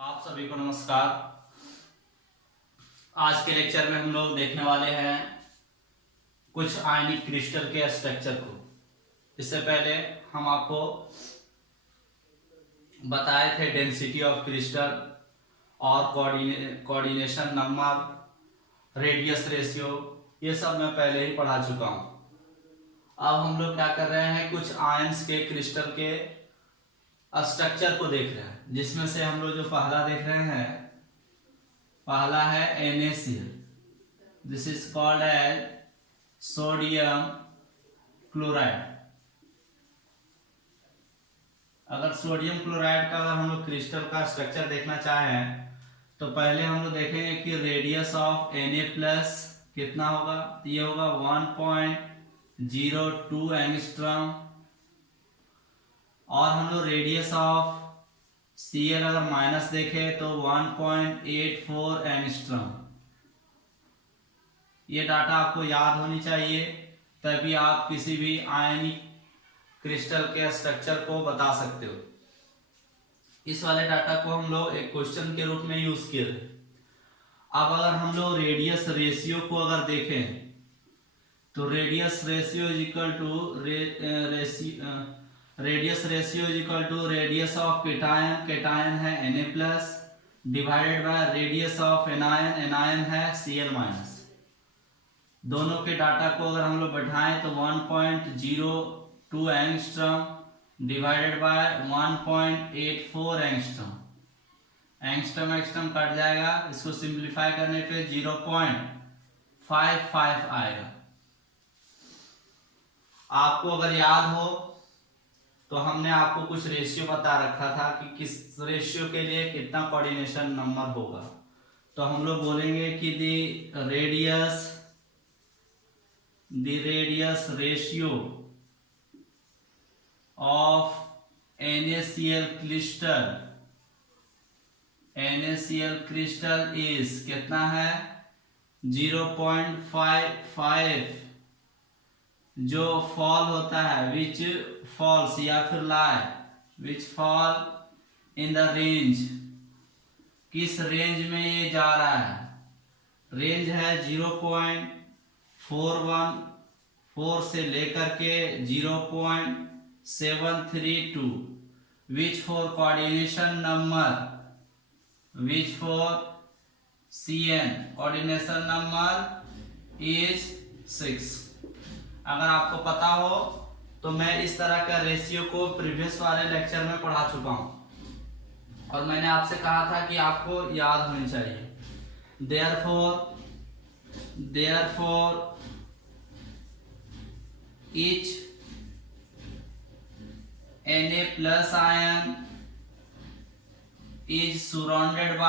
आप सभी को नमस्कार। आज के लेक्चर में हम लोग देखने वाले हैं कुछ आयनिक क्रिस्टल के स्ट्रक्चर को। इससे पहले हम आपको बताए थे डेंसिटी ऑफ क्रिस्टल और कोऑर्डिनेशन नंबर, रेडियस रेशियो, ये सब मैं पहले ही पढ़ा चुका हूँ। अब हम लोग क्या कर रहे हैं, कुछ आयंस के क्रिस्टल के स्ट्रक्चर को देख रहे हैं, जिसमें से हम लोग जो पहला देख रहे हैं, पहला है NaCl। This is called as sodium chloride. अगर सोडियम क्लोराइड का अगर हम लोग क्रिस्टल का स्ट्रक्चर देखना चाहें तो पहले हम लोग देखेंगे कि रेडियस ऑफ Na+ कितना होगा। ये होगा 1.02 एंगस्ट्रॉम। और हम लोग रेडियस ऑफ Cl अगर माइनस देखें तो 1.84 एंगस्ट्रॉम। ये डाटा आपको याद होनी चाहिए, तभी आप किसी भी आयनिक क्रिस्टल के स्ट्रक्चर को बता सकते हो। इस वाले डाटा को हम लोग एक क्वेश्चन के रूप में यूज किए थे। अब अगर हम लोग रेडियस रेशियो को अगर देखें तो radius ratio is equal to radius of cation है Na+ divided by radius of anion है Cl-। दोनों के डाटा को अगर हम लोग बैठाएं तो 1.02 angstrom divided by 1.84 angstrom. Angstrom cut जाएगा, इसको सिंप्लीफाई करने पे 0.55 आएगा। आपको अगर याद हो तो हमने आपको कुछ रेशियो बता रखा था कि किस रेशियो के लिए कितना कोऑर्डिनेशन नंबर होगा। तो हम लोग बोलेंगे कि the radius ratio of NaCl crystal is कितना है 0.55। जो फॉल होता है विच फॉल्स या फिर lie which fall in the range, किस रेंज में ये जा रहा है। रेंज है 0.414 से लेकर के 0.732। Which for coordination number, which for Cn coordination number is 6। अगर आपको पता हो तो मैं इस तरह का रेशियो को प्रीवियस वाले लेक्चर में पढ़ा चुका हूं और मैंने आपसे कहा था कि आपको याद होनी चाहिए। Therefore each Na+ ion is surrounded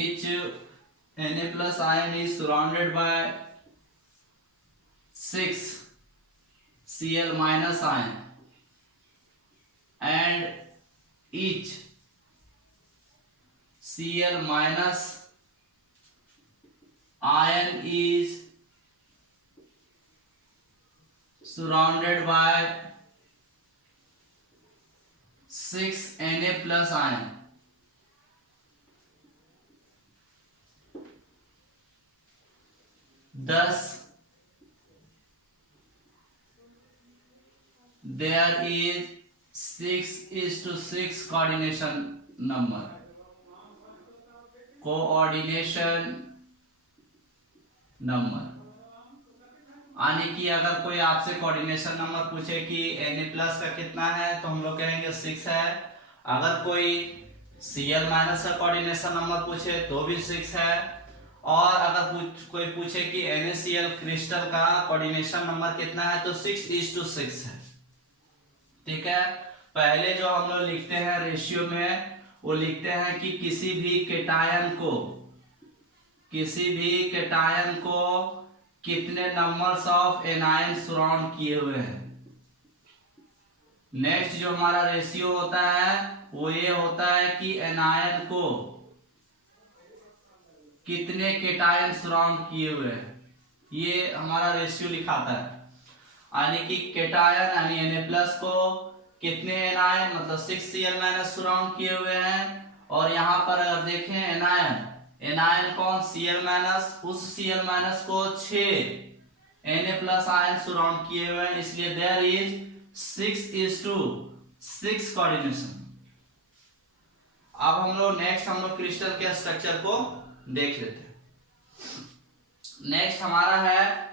each Na+ ion is surrounded by 6 Cl- ion, and each Cl- ion is surrounded by 6 Na+ ion. Thus there is 6:6 coordination number, यानी कि अगर कोई आपसे कोऑर्डिनेशन नंबर पूछे कि Na+ का कितना है तो हम लोग कहेंगे 6 है। अगर कोई Cl- का कोऑर्डिनेशन नंबर पूछे तो भी 6 है। और अगर कोई पूछे कि NaCl क्रिस्टल का कोऑर्डिनेशन नंबर कितना है तो 6:6 है। ठीक है। पहले जो हम लोग लिखते हैं रेशियो में, वो लिखते हैं कि किसी भी केटायन को कितने नंबर्स ऑफ एनायन सराउंड किए हुए हैं। नेक्स्ट जो हमारा रेशियो होता है वो ये होता है कि एनायन को कितने केटायन सराउंड किए हुए हैं। ये हमारा रेशियो लिखाता है। यानी कि केटायन यानी Na+ को कितने एनायन मतलब 6Cl- सराउंड किए हुए हैं, और यहाँ पर अगर देखें एनायन कौन Cl-, उस Cl- को 6 Na+ आयन सराउंड किए हुए हैं, इसलिए देयर इज 6:6 कोऑर्डिनेशन। अब हम लोग क्रिस्टल के स्ट्रक्चर को देख लेते हैं। नेक्स्ट हमारा है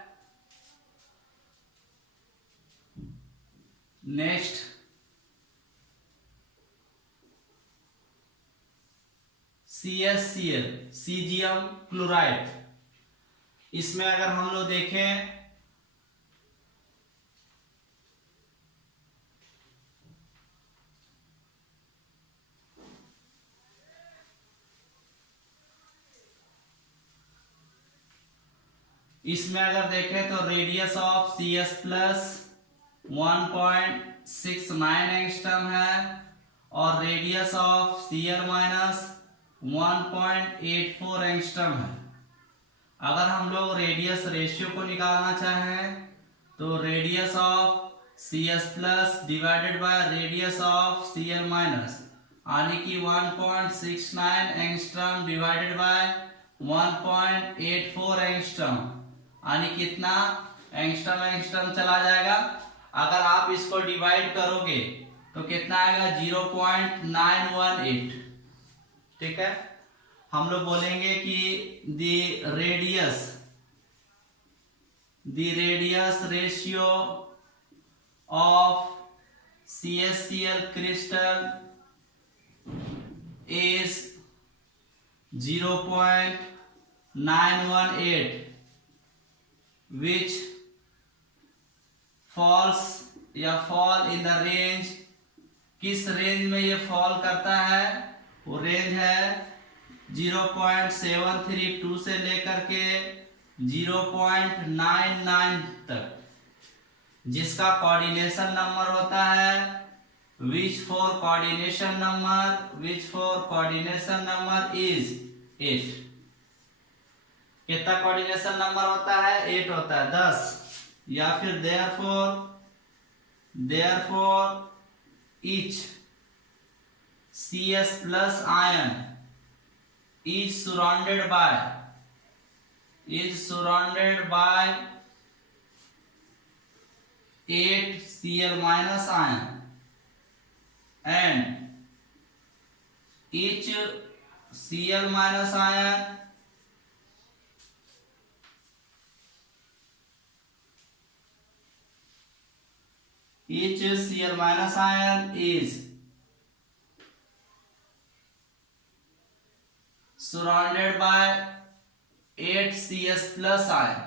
CsCl सीजियम क्लोराइड। इसमें अगर हम लोग देखें तो रेडियस ऑफ Cs+ 1.69 एंगस्ट्रॉम है, और रेडियस ऑफ Cl- 1.84 एंगस्ट्रॉम है। अगर हम लोग रेडियस रेशियो को निकालना चाहें तो radius of Cs+ divided by radius of Cl- यानी कि 1.69 एंगस्ट्रॉम डिवाइडेड बाय 1.84 एंगस्ट्रॉम, यानी कितना एंगस्ट्रॉम चला जाएगा। अगर आप इसको डिवाइड करोगे तो कितना आएगा 0.918। ठीक है, हम लोग बोलेंगे कि the radius ratio of CsCl crystal is 0.918, which fall in the range। किस रेंज में ये फॉल करता है? वो रेंज है 0.732 से लेकर के 0.99 तक, जिसका कोऑर्डिनेशन नंबर होता है which for coordination number is 8। कितना कोऑर्डिनेशन नंबर होता है? 8 होता है, 10। या फिर therefore each Cs+ ion is surrounded by 8 Cl- ion, and each Cl- ion is surrounded by 8 Cs+ ion।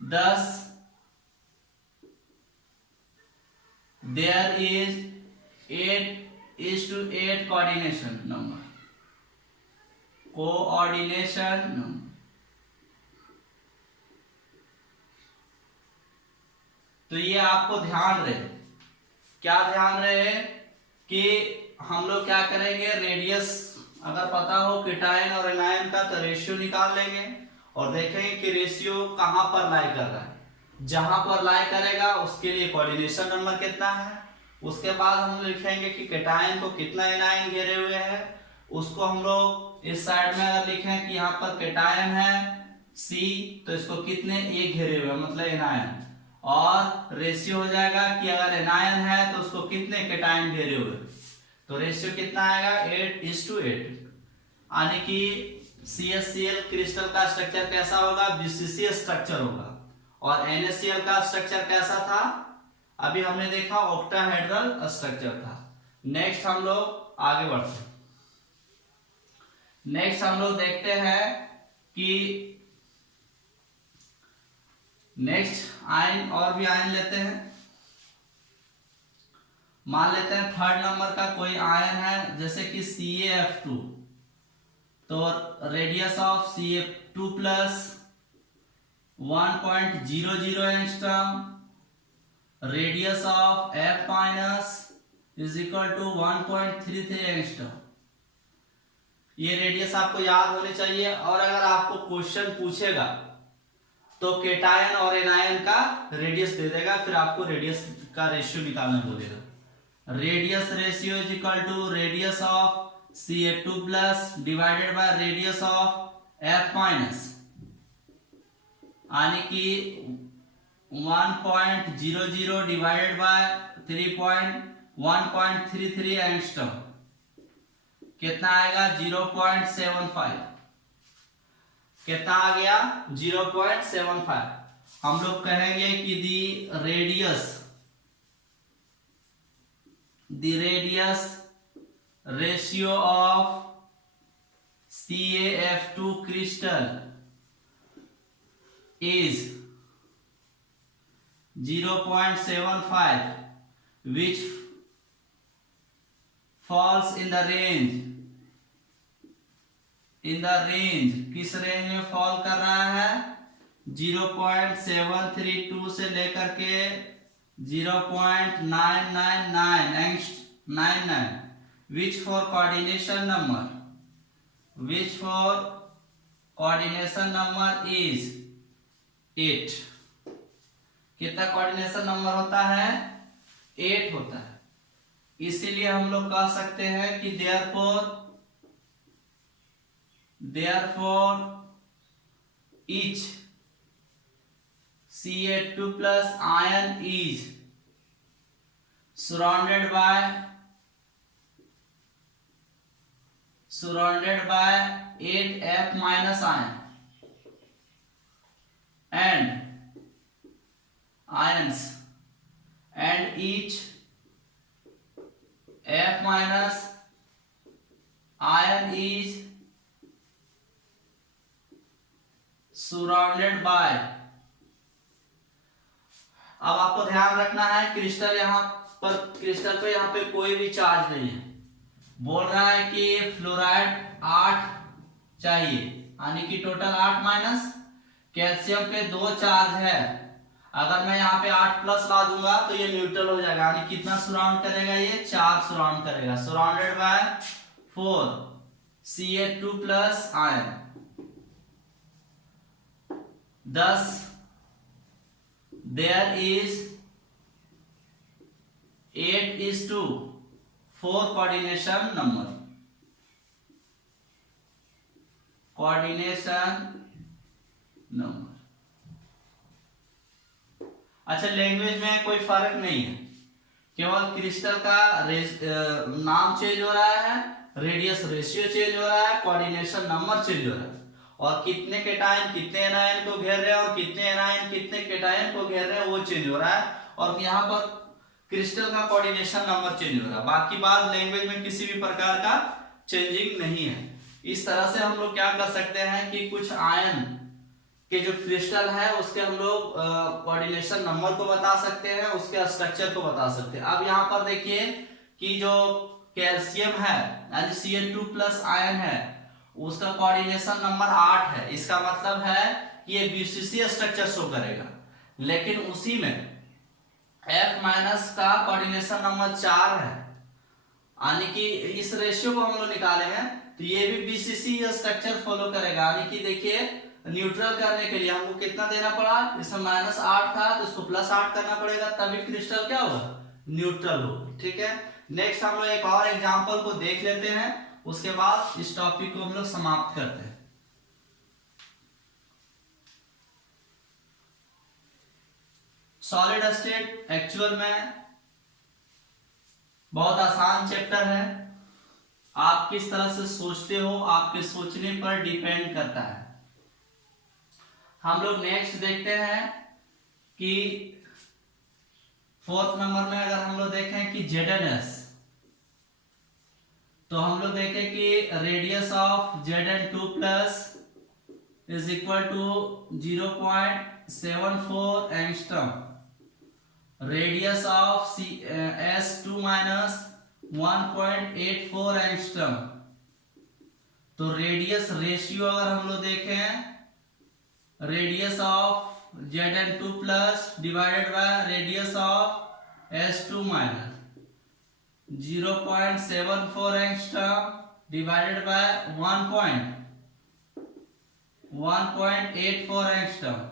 Thus there is 8:8 coordination number। तो ये आपको ध्यान रहे, क्या ध्यान रहे कि हम लोग क्या करेंगे, रेडियस अगर पता हो केटायन और एनायन का तो रेशियो निकाल लेंगे और देखेंगे कि रेशियो कहां पर लाई कर रहा है। जहां पर लाई करेगा उसके लिए कोऑर्डिनेशन नंबर कितना है। उसके बाद हम लिखेंगे कि केटायन को कितना एनायन घेरे हुए है, उसको हम लोग इस साइड में अगर लिखें कि यहाँ पर केटायन है C, तो इसको कितने A घेरे हुए मतलब एनायन, और रेशियो हो जाएगा कि अगर एनायन है तो उसको कितने केटायन घेरे हुए, तो रेशियो कितना आएगा 8:8। यानी कि CsCl क्रिस्टल का स्ट्रक्चर कैसा होगा, BCC स्ट्रक्चर होगा, और NaCl का स्ट्रक्चर कैसा था, अभी हमने देखा ऑक्टाहेड्रल स्ट्रक्चर था। नेक्स्ट हम लोग आगे बढ़ते हैं। नेक्स्ट हम लोग देखते हैं कि नेक्स्ट आयन और भी आयन लेते हैं। मान लेते हैं थर्ड नंबर का कोई आयन है जैसे कि CaF2, तो radius of Ca2+ 1.00 angstrom, radius of F- is equal to 1.33 angstrom. ये रेडियस आपको याद होने चाहिए। और अगर आपको क्वेश्चन पूछेगा तो केटायन और एनायन का रेडियस दे देगा, फिर आपको रेडियस का रेशियो निकालना बोलेगा। Radius ratio is equal to radius of Ca2 plus divided by radius of F minus, यानी कि 1.00 डिवाइडेड बाय 1.33 एंगस्ट्रॉम, कितना आएगा 0.75। कितना आ गया 0.75। हम लोग कहेंगे कि the radius ratio of CaF2 crystal is 0.75, which falls in the range, किस रेंज में फॉल कर रहा है 0.732 से लेकर के 0.999, which for coordination number is 8। कितना कोऑर्डिनेशन नंबर होता है 8 होता है। इसीलिए हम लोग कह सकते हैं कि therefore each Ca2 plus ion is surrounded by 8F minus ion and each F minus ion is surrounded by। अब आपको ध्यान रखना है क्रिस्टल पे यहाँ पे कोई भी चार्ज नहीं है। बोल रहा है कि फ्लोराइड 8 चाहिए, यानी कि टोटल 8 माइनस कैल्शियम पे 2 चार्ज है। अगर मैं यहाँ पे 8 प्लस ला दूंगा तो ये न्यूट्रल हो जाएगा, यानी कितना सराउंड करेगा ये 4 सराउंड करेगा। Surrounded by 4 Ca2 plus ion. 10 there is 8:4 coordination number। अच्छा, लैंग्वेज में कोई फर्क नहीं है, केवल क्रिस्टल का नाम चेंज हो रहा है, रेडियस रेशियो चेंज हो रहा है, कोऑर्डिनेशन नंबर चेंज हो रहा है, और कितने केटायन कितने एनायन को घेर रहे हैं और कितने एनायन कितने केटायन को घेर रहे हैं वो चेंज हो रहा है। और यहाँ पर क्रिस्टल का कोऑर्डिनेशन नंबर चेंज हो रहा है। बाकी बात लैंग्वेज में किसी भी प्रकार का चेंजिंग नहीं है। इस तरह से हम लोग क्या कर सकते हैं कि कुछ आयन के जो क्रिस्टल है उसके हम लोग कोऑर्डिनेशन नंबर को बता सकते हैं, उसके स्ट्रक्चर को बता सकते हैं। अब यहाँ पर देखिए कि जो कैल्शियम है यानी Ca2 प्लस आयन है उसका कोऑर्डिनेशन नंबर 8 है। इसका मतलब है कि ये BCC स्ट्रक्चर शो करेगा, लेकिन उसी में F माइनस का कोऑर्डिनेशन नंबर 4 है, यानी कि इस रेशियो को हम लोग निकाले हैं तो ये भी BCC स्ट्रक्चर फॉलो करेगा। यानी कि देखिए न्यूट्रल करने के लिए हमको कितना देना पड़ा, इसमें -8 था तो इसको +8 करना पड़ेगा, तभी क्रिस्टल क्या होगा न्यूट्रल होगा। ठीक है, नेक्स्ट हम लोग एक और एग्जांपल को देख लेते हैं, उसके बाद इस टॉपिक को हम लोग समाप्त करते हैं। सॉलिड स्टेट एक्चुअल में बहुत आसान चैप्टर है, आप किस तरह से सोचते हो आपके सोचने पर डिपेंड करता है। हम लोग नेक्स्ट देखते हैं कि 4th नंबर में अगर हम लोग देखें कि ZnS, तो हम लोग देखें कि radius of Zn2 plus is equal to 0.74 angstrom, radius of S2 minus 1.84 angstrom. तो रेडियस रेशियो अगर हम लोग देखें, radius of Zn2 plus divided by radius of S2 minus 0.74 angstrom divided by 1.84 angstrom,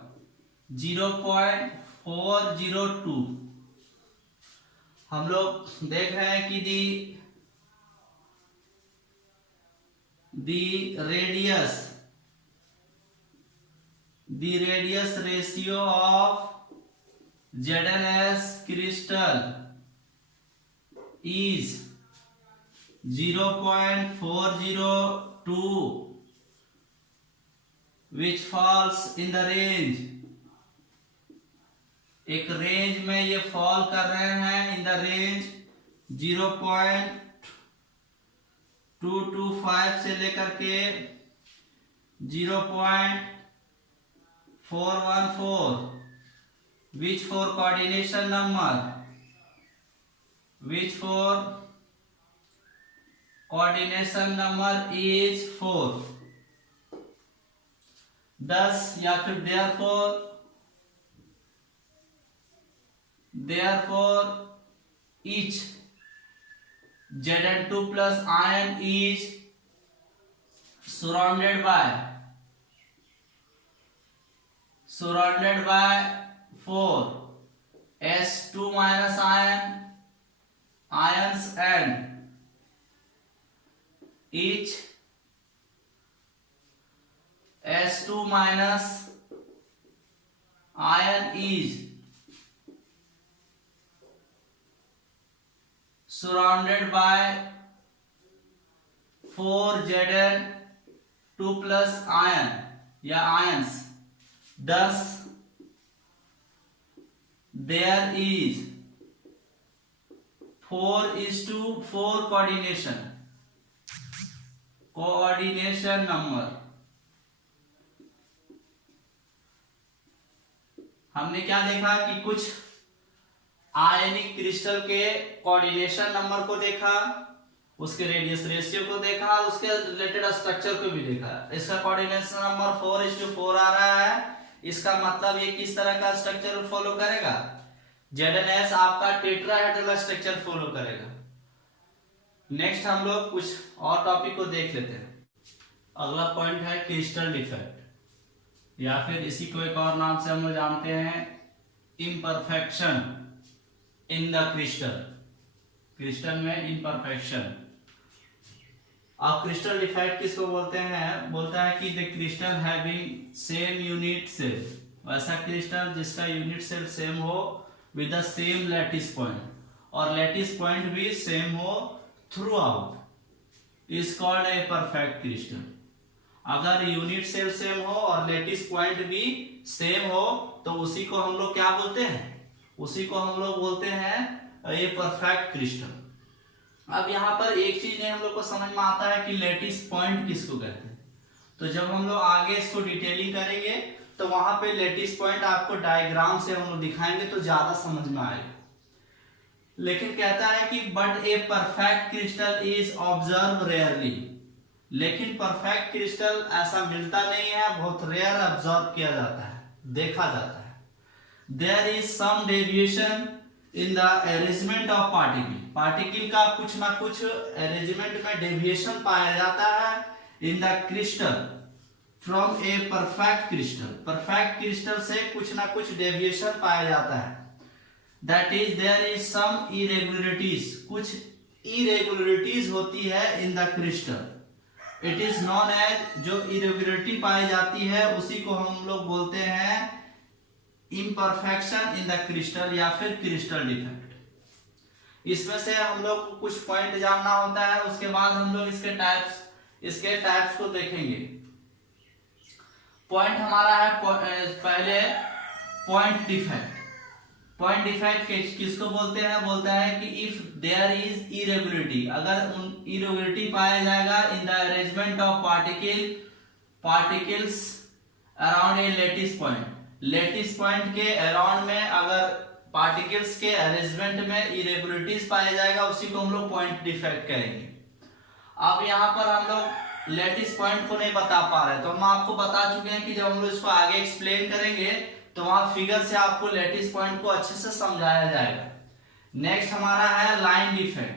0.402। हम लोग देख रहे हैं कि the radius ratio of ZnS crystal is 0.402, which falls in the range, एक रेंज में ये फॉल कर रहे हैं इन द रेंज 0.225 से लेकर के 0.414, which for coordination number is 4। 10 या फिर therefore each Zn2 plus ion is surrounded by 4 S2 minus ions and each S2 minus ion is surrounded by 4 Zn2 plus ion या ions। 10 there is 4:4 coordination number। हमने क्या देखा कि कुछ आयनिक crystal के coordination number को देखा, उसके रेडियस रेशियो को देखा, उसके रिलेटेड स्ट्रक्चर को भी देखा। इसका कोऑर्डिनेशन नंबर 4:4 आ रहा है, इसका मतलब ये किस तरह का स्ट्रक्चर फॉलो करेगा? ZnS आपका टेट्राहेड्रल स्ट्रक्चर फॉलो करेगा। नेक्स्ट हम लोग कुछ और टॉपिक को देख लेते हैं। अगला पॉइंट है क्रिस्टल डिफेक्ट, या फिर इसी को एक और नाम से हम लोग जानते हैं इम्परफेक्शन इन द क्रिस्टल में इम्परफेक्शन। अब क्रिस्टल डिफेक्ट किसको बोलते हैं? बोलता है कि the crystal having same unit cell, वैसा क्रिस्टल जिसका यूनिट सेल सेम हो with the same lattice point, और लैटिस पॉइंट भी सेम हो throughout, is called a perfect crystal. अगर यूनिट सेल सेम हो और लैटिस पॉइंट भी सेम हो तो उसी को हम लोग क्या बोलते हैं? उसी को हम लोग बोलते हैं ये परफेक्ट क्रिस्टल। अब यहाँ पर एक चीज हम लोग को समझ में आता है कि लैटिस पॉइंट किसको कहते हैं। तो जब हम लोग आगे इसको डिटेलिंग करेंगे तो वहां पे लैटिस पॉइंट आपको डायग्राम से हम लोग दिखाएंगे तो ज्यादा समझ में आएगा। लेकिन कहता है कि but A perfect crystal is observe rarely, लेकिन परफेक्ट क्रिस्टल ऐसा मिलता नहीं है, बहुत रेयर ऑब्जर्व किया जाता है, देखा जाता है। There is some deviation in the arrangement of particle का कुछ ना कुछ अरेंजमेंट में डेविएशन पाया जाता है in the crystal from a perfect crystal, perfect crystal से कुछ ना कुछ डेविएशन पाया जाता है। That is there is some irregularities, कुछ irregularities होती है in the crystal। It is known as, जो irregularity पाई जाती है उसी को हम लोग बोलते हैं इम्परफेक्शन इन द क्रिस्टल या फिर क्रिस्टल डिफेक्ट। इसमें से हम लोग को कुछ पॉइंट जानना होता है, उसके बाद हम लोग इसके टाइप्स को देखेंगे। पॉइंट हमारा है पहले पॉइंट डिफेक्ट। पॉइंट डिफेक्ट किसको बोलते हैं? बोलता है कि इफ देयर इज इरेगुलरिटी, अगर इरेगुलरिटी पाया जाएगा in the arrangement of particles around a lattice point, lattice point के अराउंड में अगर पार्टिकल्स के अरेंजमेंट में इरेगुलरिटीज पाया जाएगा उसी को हम लोग पॉइंट डिफेक्ट कहेंगे। अब यहाँ पर हम लोग लैटिस पॉइंट को नहीं बता पा रहे, तो हम आपको बता चुके हैं कि जब हम लोग इसको आगे एक्सप्लेन करेंगे तो वहां फिगर से आपको लैटिस पॉइंट को अच्छे से समझाया जाएगा। नेक्स्ट हमारा है लाइन डिफेक्ट।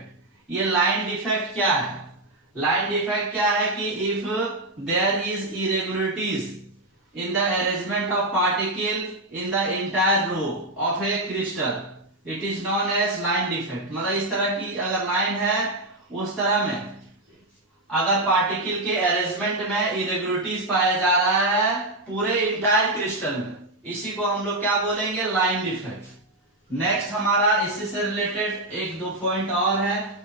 ये लाइन डिफेक्ट क्या है? लाइन डिफेक्ट क्या है कि if there is irregularities in the arrangement of particle in the entire row of a crystal it is known as line defect। मतलब इस तरह की अगर लाइन है उस तरह में अगर पार्टिकल के अरेंजमेंट में इरेगुलरिटीज पाया जा रहा है पूरे इंटायर क्रिस्टल में, इसी को हम लोग क्या बोलेंगे, लाइन डिफेक्ट। नेक्स्ट हमारा इसी से रिलेटेड एक दो पॉइंट और है।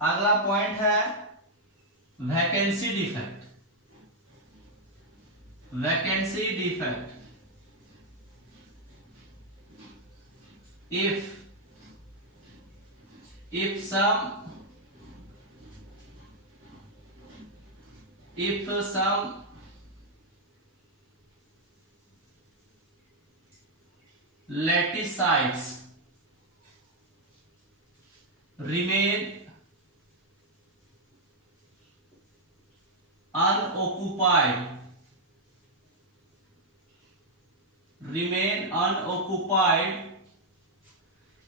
अगला पॉइंट है vacancy defect. Vacancy defect if some lattice sites remain unoccupied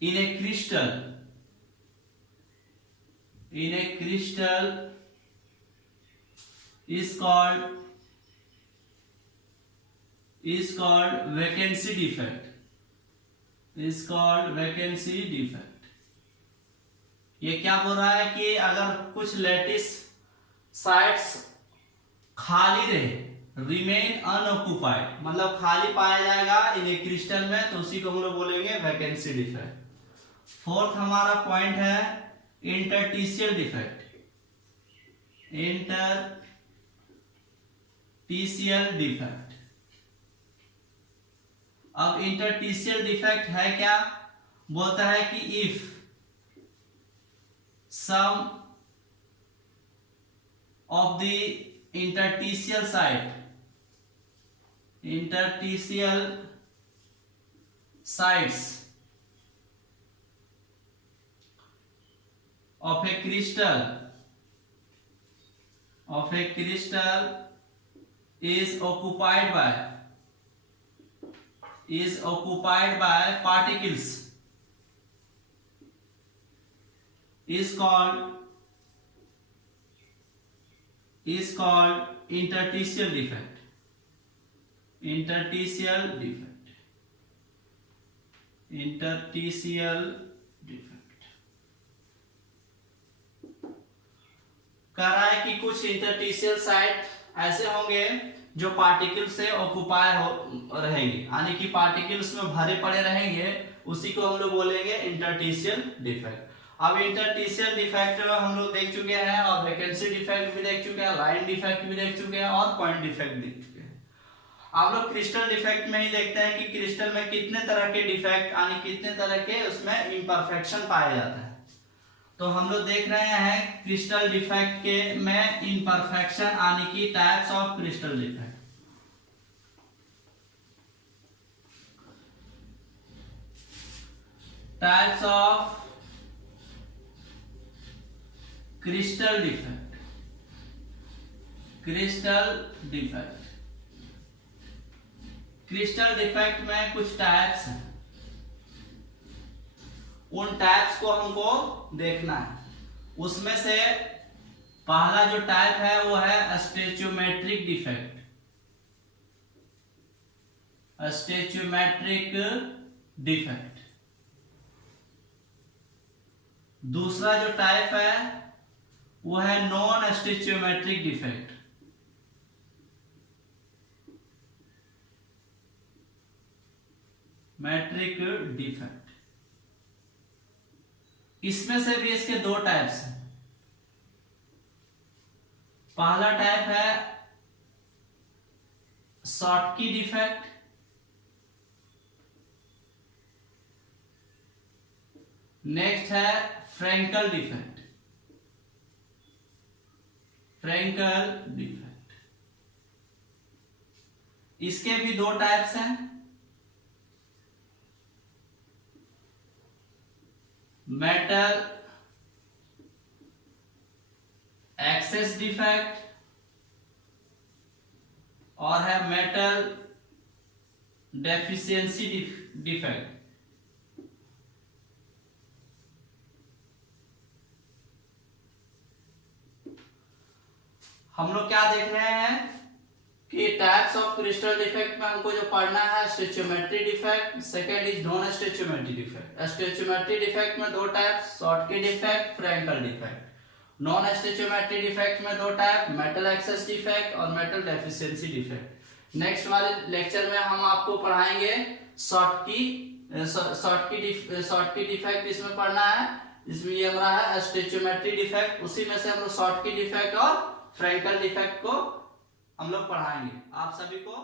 in a crystal is called vacancy defect, ये क्या बोल रहा है कि अगर कुछ लैटिस साइट्स खाली रहे, रिमेन अनऑक्युपाइड मतलब खाली पाया जाएगा इन ए क्रिस्टल में, तो उसी को हम लोग बोलेंगे वैकेंसी डिफेक्ट। फोर्थ हमारा पॉइंट है इंटरटीशियल डिफेक्ट। अब इंटरटीशियल डिफेक्ट है क्या, बोलता है कि if some of the interstitial sites of a crystal is occupied by particles is called interstitial defect। कह रहा है कि कुछ इंटरस्टिशियल साइट ऐसे होंगे जो पार्टिकल से ऑक्युपाई रहेंगे, यानी कि पार्टिकल्स में भरे पड़े रहेंगे, उसी को हम लोग बोलेंगे इंटरस्टिशियल डिफेक्ट। अब इंटरस्टिशियल डिफेक्ट हम लोग देख चुके हैं और वैकेंसी डिफेक्ट भी देख चुके हैं, लाइन डिफेक्ट भी देख चुके हैं और पॉइंट डिफेक्ट देख चुके हैं। आप लोग क्रिस्टल डिफेक्ट में ही देखते हैं कि क्रिस्टल में कितने तरह के डिफेक्ट यानी कितने तरह के उसमें इम्परफेक्शन पाया जाता है। तो हम लोग देख रहे हैं क्रिस्टल डिफेक्ट के में इम्परफेक्शन यानी कि types of crystal defect. Types of crystal defect. Crystal defect में कुछ टाइप्स हैं, उन टाइप्स को हमको देखना है। उसमें से पहला जो टाइप है वो है स्टेचियोमेट्रिक डिफेक्ट। दूसरा जो टाइप है वो है नॉन स्टेचियोमेट्रिक डिफेक्ट। इसमें से भी इसके दो टाइप्स हैं। पहला टाइप है शॉटकी डिफेक्ट, नेक्स्ट है फ्रैंकल डिफेक्ट। इसके भी दो टाइप्स हैं, मेटल एक्सेस डिफेक्ट और है मेटल डेफिशिएंसी डिफेक्ट। हम लोग क्या देख रहे हैं कि टाइप्स ऑफ क्रिस्टल डिफेक्ट में हमको जो पढ़ना है stoichiometry defect, second is non stoichiometry defect. Stoichiometry defect में दो type, Schottky defect, Frenkel defect. Non stoichiometry defect में दो टाइप, मेटल एक्सेस डिफेक्ट और मेटल डेफिशिएंसी डिफेक्ट। नेक्स्ट वाले लेक्चर में हम आपको पढ़ाएंगे शॉर्टकी डिफेक्ट इसमें पढ़ना है। इसमें ये हमारा है स्टोइचियोमेट्री डिफेक्ट, उसी में से हम लोग शॉर्टकी डिफेक्ट और फ्रैंकल डिफेक्ट को हम लोग पढ़ाएंगे आप सभी को।